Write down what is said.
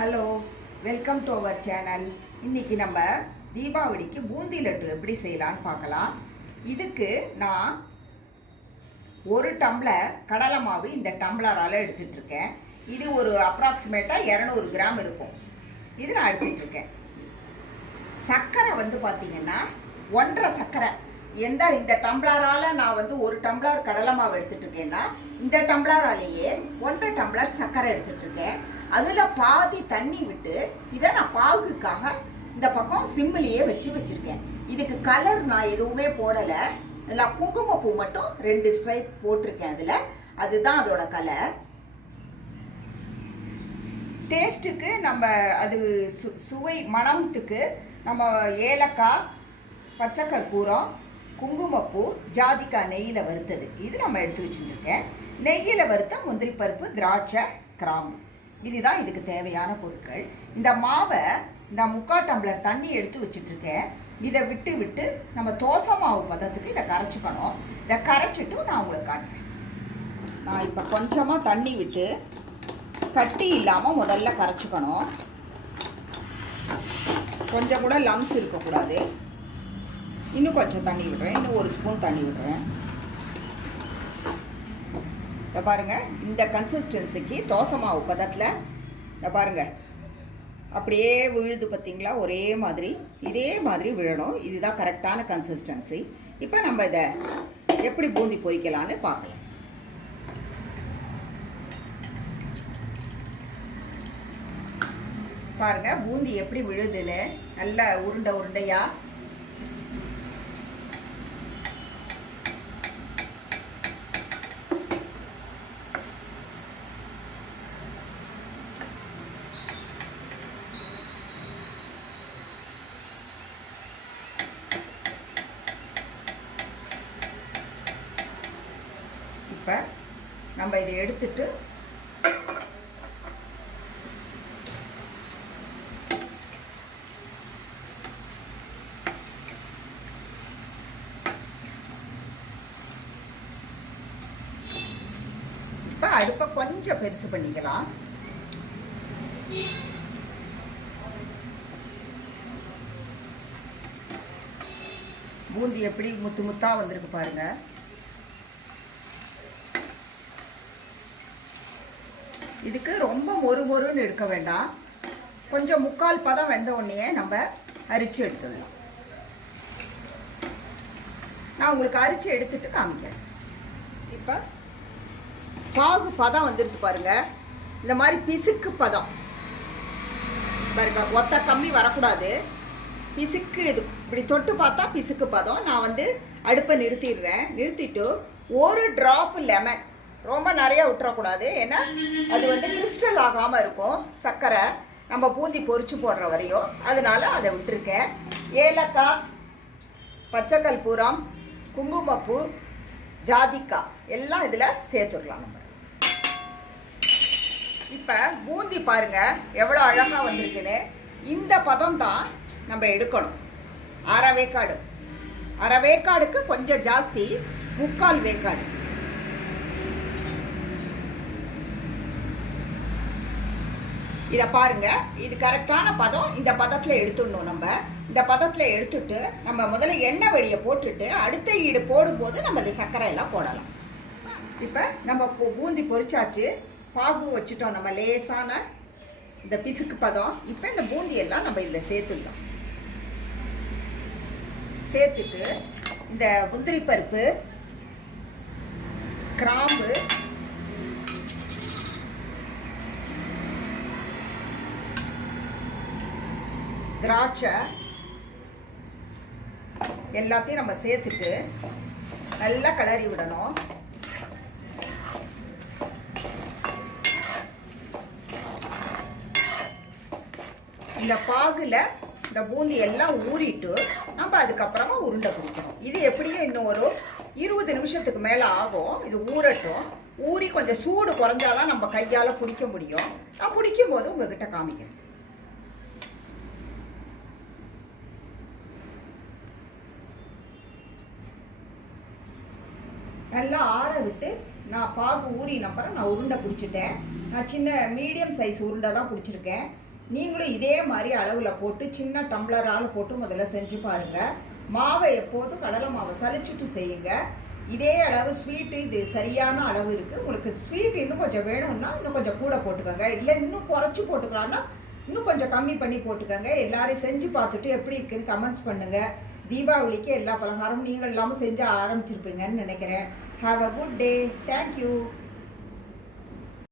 Hello, welcome to our channel. இன்றைக்கி நம்ம தீபாவளிக்கு பூந்தி லட்டு எப்படி செய்யலான்னு பார்க்கலாம். இதுக்கு நான் ஒரு டம்ளர் கடலை மாவு இந்த டம்ளரால் எடுத்துகிட்ருக்கேன். இது ஒரு அப்ராக்சிமேட்டாக 200 கிராம் இருக்கும். இது நான் எடுத்துகிட்ருக்கேன். சர்க்கரை பார்த்திங்கன்னா 1.5 சர்க்கரை. இந்த டம்ளரால் நான் ஒரு டம்ளர் கடலை மாவு எடுத்துகிட்ருக்கேன்னா இந்த டம்ளராலேயே 1.5 டம்ளர் சர்க்கரை எடுத்துகிட்ருக்கேன். அதில் பாதி தண்ணி விட்டு இதை நான் பாகுக்காக இந்த பக்கம் சிம்மிலேயே வச்சுருக்கேன். இதுக்கு கலர் நான் எதுவுமே போடலை. இதில் குங்குமப்பூ மட்டும் 2 ஸ்ட்ரைப் போட்டிருக்கேன். அதுதான் அதோட கலர். டேஸ்ட்டுக்கு நம்ம அது சுவை மணத்துக்கு நம்ம ஏலக்காய், பச்சை கற்பூரம், குங்குமப்பூ, ஜாதிக்காய் நெய்யில் வறுத்தது இது நம்ம எடுத்து வச்சுருக்கேன். நெய்யில் வறுத்த முந்திரி பருப்பு, திராட்சை, கிராம்பு இதுதான் இதுக்கு தேவையான பொருட்கள். இந்த மாவை இந்த 3/4 டம்ளர் தண்ணி எடுத்து வச்சுட்ருக்கேன். இதை விட்டு நம்ம தோசை மாவு பதத்துக்கு இதை கரைச்சிக்கணும். இதை கரைச்சிட்டு நான் உங்களுக்கு காட்டுறேன். நான் இப்போ கொஞ்சமாக தண்ணி விட்டு கட்டி இல்லாமல் முதல்ல கரைச்சிக்கணும். கொஞ்சம் கூட லம்ஸ் இருக்கக்கூடாது. இன்னும் கொஞ்சம் தண்ணி விடுறேன். இன்னும் 1 ஸ்பூன் தண்ணி விடுறேன். இதை பாருங்கள், இந்த கன்சிஸ்டன்சிக்கு தோசை மாவு பதத்தில் இதை பாருங்கள் அப்படியே விழுது பார்த்திங்களா. ஒரே மாதிரி இதே மாதிரி விழணும். இதுதான் கரெக்டான கன்சிஸ்டன்சி. இப்போ நம்ம இதை எப்படி பூந்தி பொரிக்கலான்னு பார்க்கலாம். பாருங்கள் பூந்தி எப்படி விழுதுன்னு. நல்லா உருண்டையாக இப்போ நம்ம இதை எடுத்துட்டு இப்போ அடுப்பை கொஞ்சம் பெருசு பண்ணிக்கலாம். பூந்தி எப்படி முத்து முத்தா வந்திருக்கு பாருங்க. இதுக்கு ரொம்ப மொறுன்னு எடுக்க வேண்டாம். கொஞ்சம் 3/4 பதம் வெந்த உடனே நம்ம அரிச்சு எடுத்துடலாம். நான் உங்களுக்கு அரிச்சு எடுத்துட்டு காமிக்கிறேன். இப்போ பாகு பதம் வந்துருக்கு பாருங்க. இந்த மாதிரி பிசுக்கு பதம் பாருங்க. ஒத்த கம்மி வரக்கூடாது. பிசுக்கு இது இப்படி தொட்டு பார்த்தா பிசுக்கு பதம். நான் அடுப்பை நிறுத்திடுறேன். நிறுத்திட்டு 1 டிராப் லெமன், ரொம்ப நிறைய விட்டுறக்கூடாது. ஏன்னா அது கிறிஸ்டல் ஆகாமல் இருக்கும் சர்க்கரை நம்ம பூந்தி பொரிச்சு போடுற வரையும். அதனால அதை விட்டுருக்கேன். ஏலக்காய், பச்சை கற்பூரம், குங்குமப்பூ, ஜாதிக்காய் எல்லாம் இதில் சேர்த்துடலாம் நம்ம. இப்போ பூந்தி பாருங்கள் எவ்வளோ அழகாக வந்திருக்குன்னு. இந்த பதம் தான் நம்ம எடுக்கணும். அரை வேக்காடுக்கு கொஞ்சம் ஜாஸ்தி, 3/4 வேக்காடு. இதை பாருங்கள், இது கரெக்டான பதம். இந்த பதத்தில் எடுத்துடணும். நம்ம இந்த பதத்தில் எடுத்துட்டு நம்ம முதல்ல எண்ணெய் வடியை போட்டுட்டு அடுத்த ஈடு போடும்போது நம்ம இந்த சர்க்கரை எல்லாம் போடலாம். இப்போ நம்ம பூந்தி பொரிச்சாச்சு, பாகு வச்சுட்டோம். நம்ம லேசான இந்த பிசுக்கு பதம். இப்போ இந்த பூந்தியெல்லாம் நம்ம இதில் சேர்த்துட்டோம். சேர்த்துட்டு இந்த முந்திரி பருப்பு, கிராம்பு, திராட்சை எல்லாத்தையும் நம்ம சேர்த்துட்டு நல்லா கிளறி விடணும். இந்த பாகுல இந்த பூந்தி எல்லாம் ஊறிட்டு நம்ம அதுக்கப்புறமா உருண்டை பிடிக்கணும். இது எப்படியும் இன்னும் ஒரு 20 நிமிஷத்துக்கு மேலே ஆகும். இது ஊறட்டும். ஊறி கொஞ்சம் சூடு குறைஞ்சாதான் நம்ம கையால் பிடிக்க முடியும். நான் பிடிக்கும் போது உங்ககிட்ட காமிக்கிறேன். நல்லா ஆற விட்டு நான் பாகு ஊறின அப்புறம் நான் உருண்டை பிடிச்சிட்டேன். நான் சின்ன மீடியம் சைஸ் உருண்டை தான் பிடிச்சிருக்கேன். நீங்களும் இதே மாதிரி அளவில் போட்டு சின்ன டம்ளரால் போட்டு முதல்ல செஞ்சு பாருங்கள். மாவை எப்போதும் கடலை மாவை சலிச்சுட்டு செய்யுங்க. இதே அளவு ஸ்வீட்டு இது சரியான அளவு இருக்குது. உங்களுக்கு ஸ்வீட் இன்னும் கொஞ்சம் வேணும்னா இன்னும் கொஞ்சம் கூட போட்டுக்கோங்க, இல்லை இன்னும் குறைச்சி போட்டுக்கலான்னா இன்னும் கொஞ்சம் கம்மி பண்ணி போட்டுக்கோங்க. எல்லாரையும் செஞ்சு பார்த்துட்டு எப்படி இருக்குன்னு கமெண்ட்ஸ் பண்ணுங்கள். தீபாவளிக்கு எல்லா பலகாரமும் நீங்கள் இல்லாமல் செஞ்சு ஆரம்பிச்சிருப்பீங்கன்னு நினைக்கிறேன். Have a good day. Thank you.